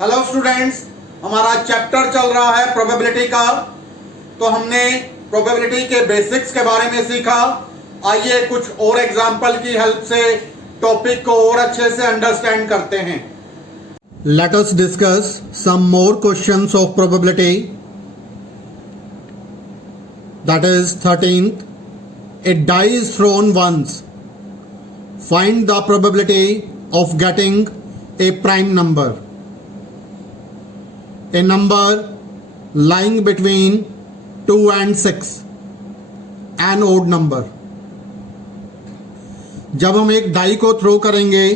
Hello students, हमारा chapter चल रहा है प्रोबेबिलिटी का। तो हमने प्रोबेबिलिटी के बेसिक्स के बारे में सीखा। आइए कुछ और एग्जांपल की हेल्प से टॉपिक को और अच्छे से अंडरस्टैंड करते हैं। Let us discuss some more questions of probability. That is 13th. A die is thrown once. Find the probability of getting a prime number. A number lying between 2 and 6. An odd number. जब हम एक die को throw करेंगे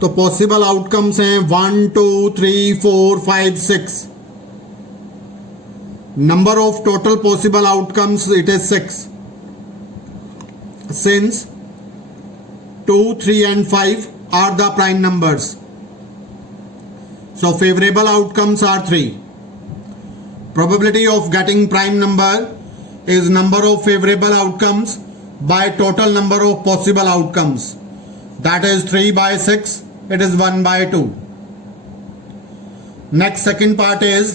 तो possible outcomes हैं 1, 2, 3, 4, 5, 6. Number of total possible outcomes, it is 6. Since 2, 3 and 5 are the prime numbers, so favorable outcomes are 3. Probability of getting prime number is number of favorable outcomes by total number of possible outcomes. That is 3 by 6, it is 1 by 2. Next, second part is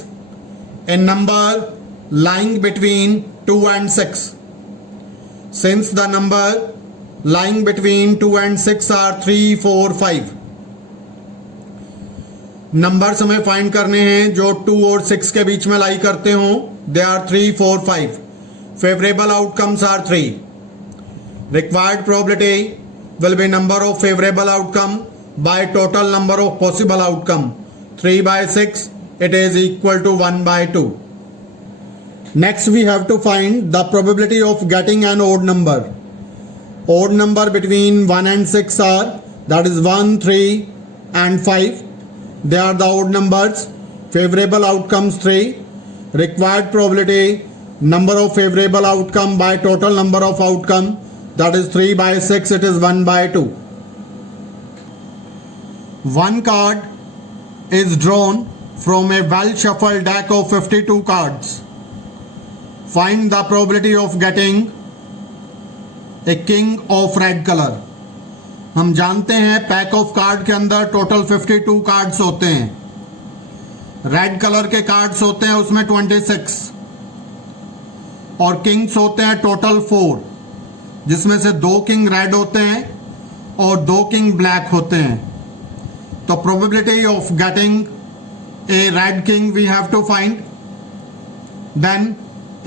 a number lying between 2 and 6. Since the number lying between 2 and 6 are 3, 4, 5. Numbers हमें find करने हैं जो 2 और 6 के बीच में लाई करते हो। They are 3, 4, 5. Favourable outcomes are 3. Required probability will be number of favourable outcome by total number of possible outcome. 3 by 6, it is equal to 1 by 2. Next, we have to find the probability of getting an odd number. Odd number between 1 and 6 are, that is 1, 3 and 5. They are the odd numbers. Favorable outcomes 3. Required probability, number of favorable outcome by total number of outcome, that is 3 by 6, it is 1 by 2. One card is drawn from a well shuffled deck of 52 cards. Find the probability of getting a king of red color. हम जानते हैं pack of card के अंदर total 52 cards होते हैं। Red colour के cards होते हैं उसमें 26 और किंग्स होते हैं टोटल 4, जिसमें से 2 किंग रेड होते हैं और 2 किंग ब्लैक होते हैं। तो probability of getting a red king we have to find. Then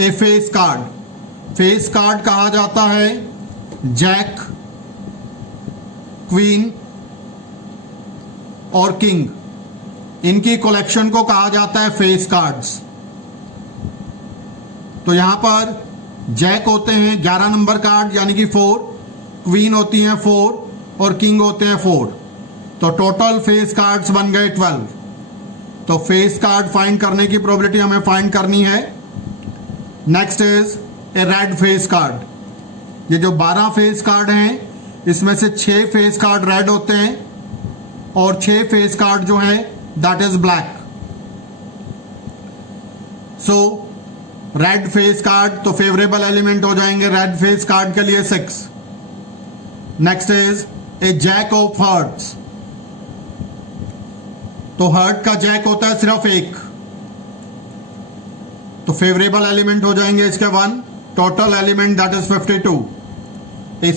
a face card. Face card कहा जाता है जैक, क्वीन और किंग, इनकी कलेक्शन को कहा जाता है फेस कार्ड्स। तो यहां पर जैक होते हैं 11 नंबर कार्ड यानी कि 4, क्वीन होती हैं 4 और किंग होते हैं 4। तो टोटल फेस कार्ड्स बन गए 12। तो फेस कार्ड फाइंड करने की प्रोबेबिलिटी हमें फाइंड करनी है। Next is A red face card. ये जो 12 फेस कार्ड हैं इसमें से 6 फेस कार्ड रेड होते हैं और 6 फेस कार्ड जो है that is black. So red face card तो फेवरेबल एलिमेंट हो जाएंगे रेड फेस कार्ड के लिए 6। Next is a jack of hearts. तो हार्ट का जैक होता है सिर्फ एक, तो फेवरेबल एलिमेंट हो जाएंगे इसके 1। Total element that is 52। A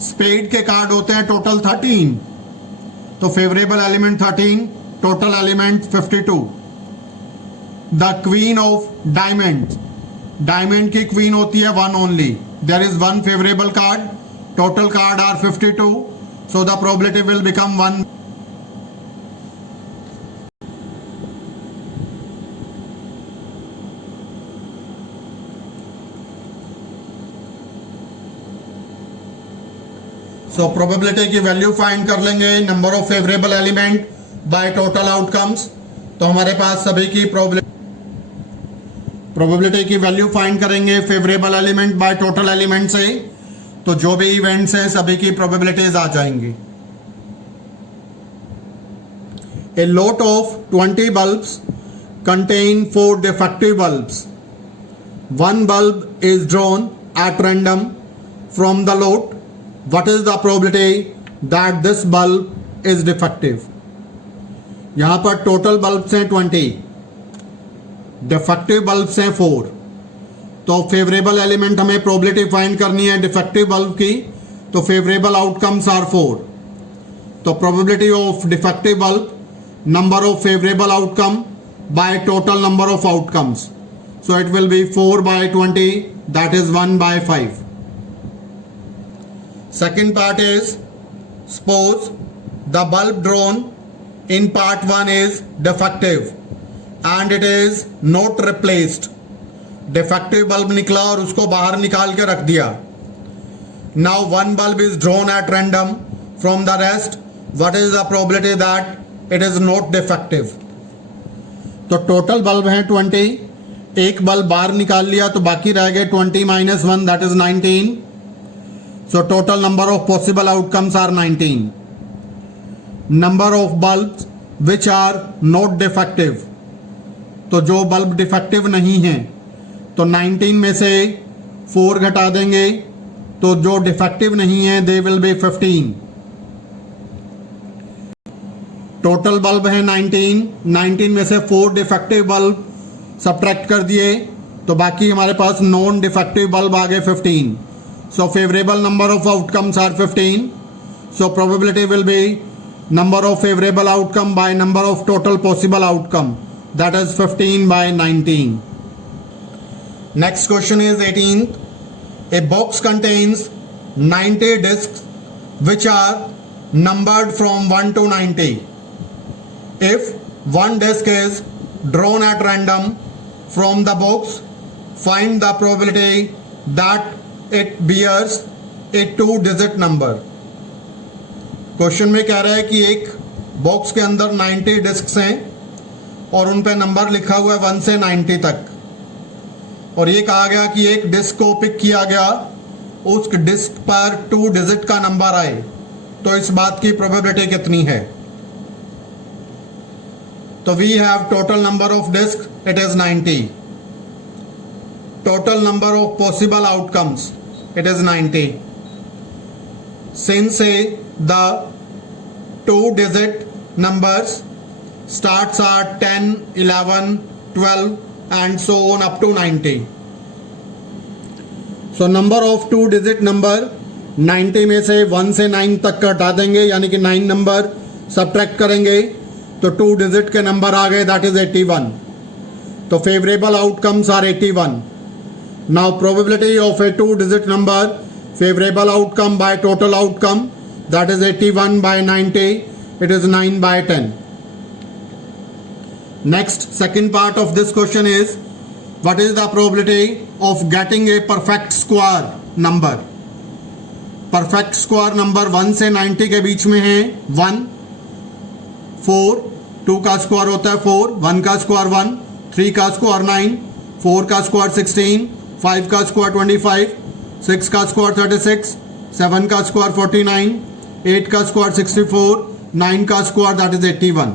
spade के कार्ड होते हैं टोटल 13, तो favourable element 13, total element 52। The queen of diamond की क्वीन होती है 1 only. There is 1 favourable card, total card are 52, so the probability will become 1। तो प्रोबेबिलिटी की value find कर लेंगे, number of favourable element by total outcomes. तो हमारे पास सभी की प्रोबेबिलिटी की वैल्यू फाइंड करेंगे favourable element by total element से। तो जो भी इवेंट्स हैं सभी की प्रोबेबिलिटीज आ जाएंगी। A lot of 20 bulbs contain 4 defective bulbs. One bulb is drawn at random from the lot. What is the probability that this bulb is defective? यहां पर टोटल बल्ब्स हैं 20, डिफेक्टिव बल्ब्स हैं 4। तो favourable element हमें probability find करनी है defective bulb की, तो फेवरेबल आउटकम्स आर 4। तो probability of defective bulb, number of favourable outcome by total number of outcomes, so it will be 4 by 20, that is 1 by 5. Second part is, suppose the bulb drawn in part 1 is defective and it is not replaced. Defective bulb निकला और उसको बाहर निकाल के रख दिया. Now one bulb is drawn at random from the rest. What is the probability that it is not defective? तो total bulb हैं 20, एक बल्ब बाहर निकाल लिया तो बाकी रह गए 20 minus 1, that is 19. So total number of possible outcomes are 19. Number of bulbs which are not defective. तो जो बल्ब डिफेक्टिव नहीं है तो 19 में से 4 घटा देंगे, तो जो डिफेक्टिव नहीं है they will be 15. Total bulb है 19 में से 4 डिफेक्टिव बल्ब सब्ट्रैक्ट कर दिए तो बाकी हमारे पास नॉन डिफेक्टिव बल्ब आ गए 15. So favourable number of outcomes are 15. So probability will be number of favorable outcome by number of total possible outcome, that is 15 by 19. Next question is 18th. A box contains 90 discs which are numbered from 1 to 90. If one disc is drawn at random from the box, find the probability that it bears a 2-digit number. Question में कह रहा है कि एक box के अंदर 90 discus हैं और उन पे नंबर लिखा हुआ है 1 से 90 तक, और ये कहा गया कि एक डिस्क को पिक किया गया, उस डिस्क पर 2 डिजिट का नंबर आए, तो इस बात की प्रोबेबिलिटी कितनी है? तो we have total number of disc, it is 90. Total number of possible outcomes, it is 90. Since the 2-digit numbers starts at 10, 11, 12 and so on up to 90. So number of 2-digit number 90 में से 1 से 9 तक का हटा देंगे, यानी कि 9 number subtract करेंगे तो 2 डिजिट के नंबर आ गए, दैट इज 81. तो favourable outcomes are 81. Now probability of a 2-digit number favorable outcome by total outcome, that is 81 by 90, it is 9 by 10. Next, second part of this question is, what is the probability of getting a perfect square number? Perfect square number 1 से 90 के बीच में है 1, 4, 2 का square होता है 4, 1 का square 1, 3 का square 9, 4 का स्क्वायर 16, 5 का स्क्वायर 25, 6 का स्क्वायर 36, 7 का स्क्वायर 49, 8 का स्क्वायर 64, 9 का स्क्वायर दैट इज 81.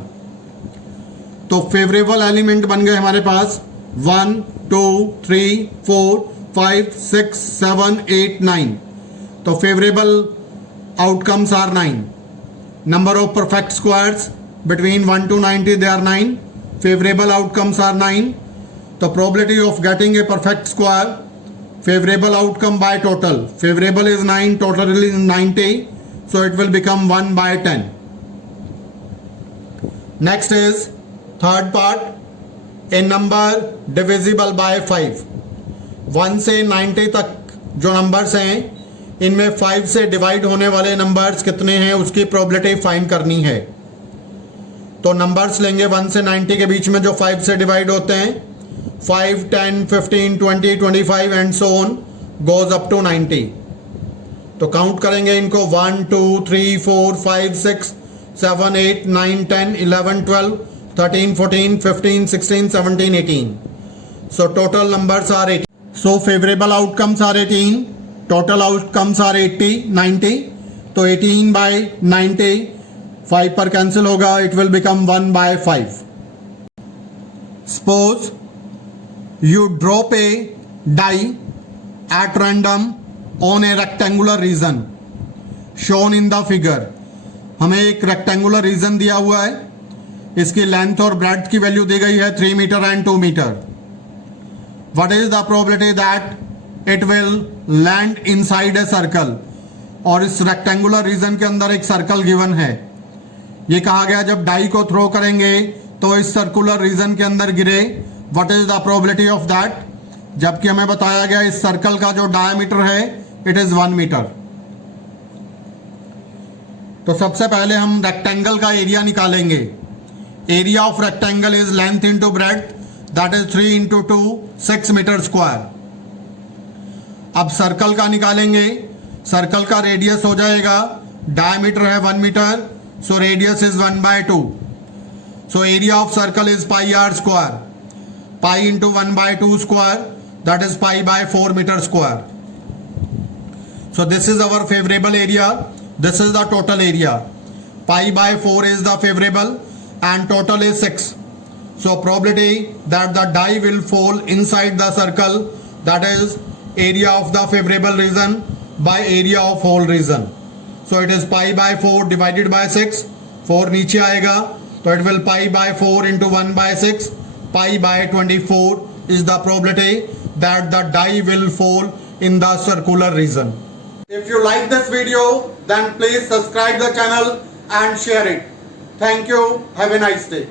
तो फेवरेबल एलिमेंट बन गए हमारे पास 1, 2, 3, 4, 5, 6, 7, 8, 9. तो favourable outcomes are 9. Number of perfect squares between 1 to 90 they are 9. Favourable outcomes are 9. तो probability of getting a perfect square, favorable outcome by total, favorable is 9, total is 90, so it will become 1 by 10. Next is third part, a number divisible by 5. 1 से 90 तक जो numbers हैं इनमें 5 से divide होने वाले numbers कितने हैं उसकी प्रोबेबिलिटी फाइंड करनी है. तो नंबर्स लेंगे 1 से 90 के बीच में जो 5 से डिवाइड होते हैं, 5, 10, 15, 20, 25 and so on goes up to 90. तो काउंट करेंगे इनको 1, 2, 3, 4, 5, 6, 7, 8, 9, 10, 11, 12, 13, 14, 15, 16, 17, 18. So total numbers are 18. So favorable outcomes are 18. Total outcomes are 80, 90. तो 18 by 90 5 पर कैंसिल होगा, it will become 1 by 5. Suppose you drop a die at random on a rectangular region shown in the figure. हमें एक rectangular reason दिया हुआ है इसकी length और ब्रेड्थ की वैल्यू दी गई है 3 metre and 2 metre. What is the probability that it will land inside a circle, और इस रेक्टेंगुलर रीजन के अंदर एक सर्कल गिवन है। ये कहा गया जब डाई को थ्रो करेंगे तो इस सर्कुलर रीजन के अंदर गिरे। What is the probability of that, जबकि हमें बताया गया इस सर्कल का जो डायमीटर है इट इज 1 मीटर। तो सबसे पहले हम रेक्टेंगल का एरिया निकालेंगे। Area of rectangle is length into breadth, that is 3 into 2 6 metre square. अब सर्कल का निकालेंगे। सर्कल का रेडियस हो जाएगा, डायमीटर है 1 metre, so radius is 1/2। So area of circle is pi r square, pi into 1/2 square, that is pi by 4 metre square. So this is our favorable area, this is the total area. Pi by 4 is the favorable and total is 6. So probability that the die will fall inside the circle, that is area of the favorable region by area of whole region. So it is pi by 4 divided by 6, 4 नीचे आएगा तो it will pi by 4 into 1/6, pi by 24 is the probability that the die will fall in the circular region. If you like this video, then please subscribe the channel and share it. Thank you. Have a nice day.